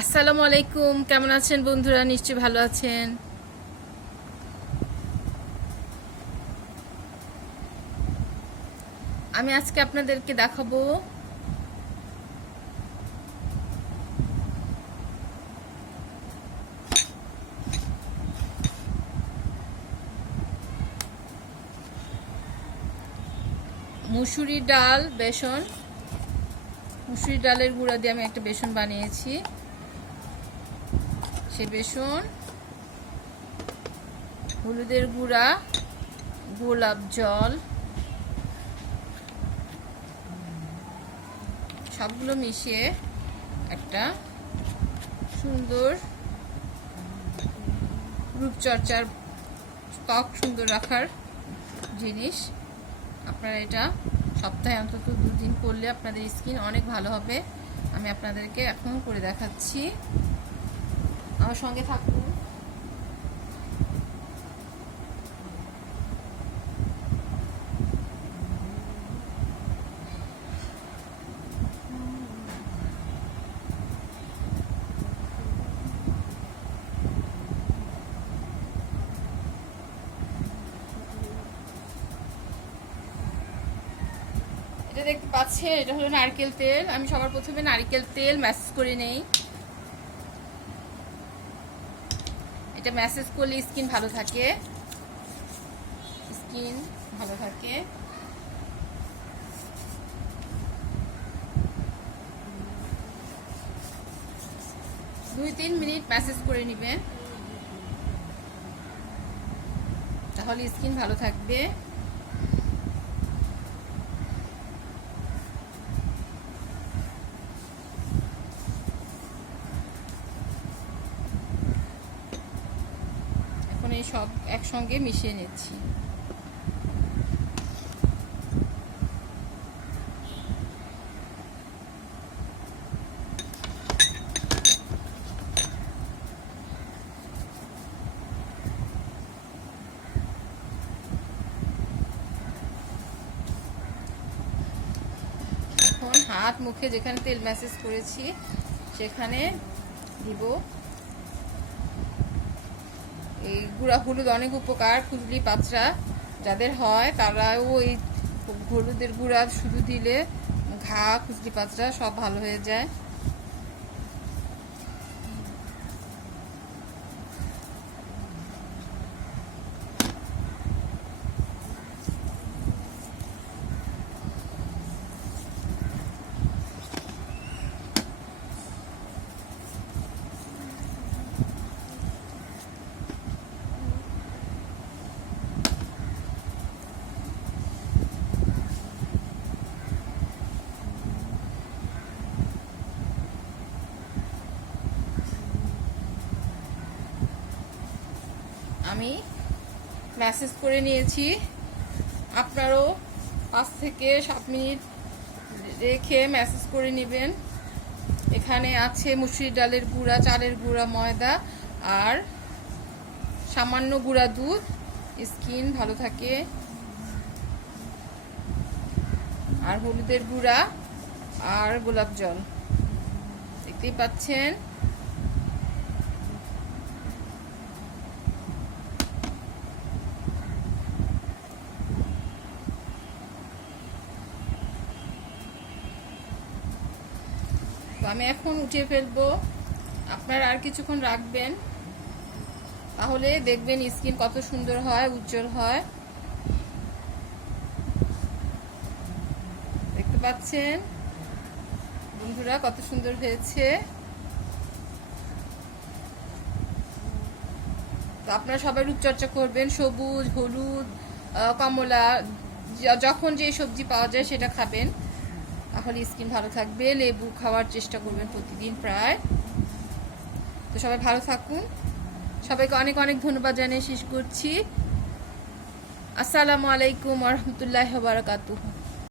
আসসালামু আলাইকুম। কেমন আছেন বন্ধুরা? নিশ্চয়ই ভালো আছেন। আমি আজকে আপনাদেরকে দেখাবো মুসুরি ডাল, বেসন। মুসুরি ডালের গুঁড়া দিয়ে আমি একটা বেসন বানিয়েছি। সে বেসন, হলুদের গুঁড়া, গোলাপ জল, সবগুলো মিশিয়ে একটা সুন্দর রূপচর্চার ত্বক সুন্দর রাখার জিনিস। আপনারা এটা সপ্তাহে অন্তত দুদিন করলে আপনাদের স্কিন অনেক ভালো হবে। আমি আপনাদেরকে এখন করে দেখাচ্ছি। আমার সঙ্গে থাকুন দেখতে পাচ্ছেন, এটা হলো নারকেল তেল। আমি সবার প্রথমে নারকেল তেল ম্যাসেজ করে নেই। এটা ম্যাসেজ করলে স্কিন ভালো থাকে। স্কিন ভালো থাকে। দুই তিন মিনিট ম্যাসেজ করে নেবে। তাহলে স্কিন ভালো থাকবে। এই সব একসঙ্গে মিশিয়ে নিচ্ছি। হাত মুখে যেখানে তেল ম্যাসেজ করেছি সেখানে দিব এই গুঁড়া হলুদ অনেক উপকার খুজলি পাচরা যাদের হয়, তারাও এই হলুদের গুঁড়া শুধু দিলে ঘা খুজলি পাত্রা সব ভালো হয়ে যায়। আমি ম্যাসেজ করে নিয়েছি। আপনারও পাঁচ থেকে সাত মিনিট রেখে ম্যাসেজ করে নেবেন। এখানে আছে মুসুরি ডালের গুঁড়া, চালের গুঁড়া, ময়দা আর সামান্য গুঁড়া দুধ। স্কিন ভালো থাকে। আর হলুদের গুঁড়া আর গোলাপ জল। দেখতেই পাচ্ছেন? আমি এখন উঠিয়ে ফেলব। আপনারা আর কিছুক্ষণ রাখবেন। তাহলে দেখবেন স্কিন কত সুন্দর হয়, উজ্জ্বল হয়। দেখতে পাচ্ছেন? বন্ধুরা, কত সুন্দর হয়েছে। তো আপনারা সবাই রূপচর্চা করবেন, সবুজ, হলুদ কমলা যখন যে সবজি পাওয়া যায় সেটা খাবেন। তাহলে স্কিন ভালো থাকবে, লেবু খাওয়ার চেষ্টা করবেন প্রতিদিন প্রায়। তো সবাই ভালো থাকুন। সবাইকে অনেক অনেক ধন্যবাদ জানিয়ে শেষ করছি। আসসালামু আলাইকুম রহমতুল্লাহ বারাকাতুহ।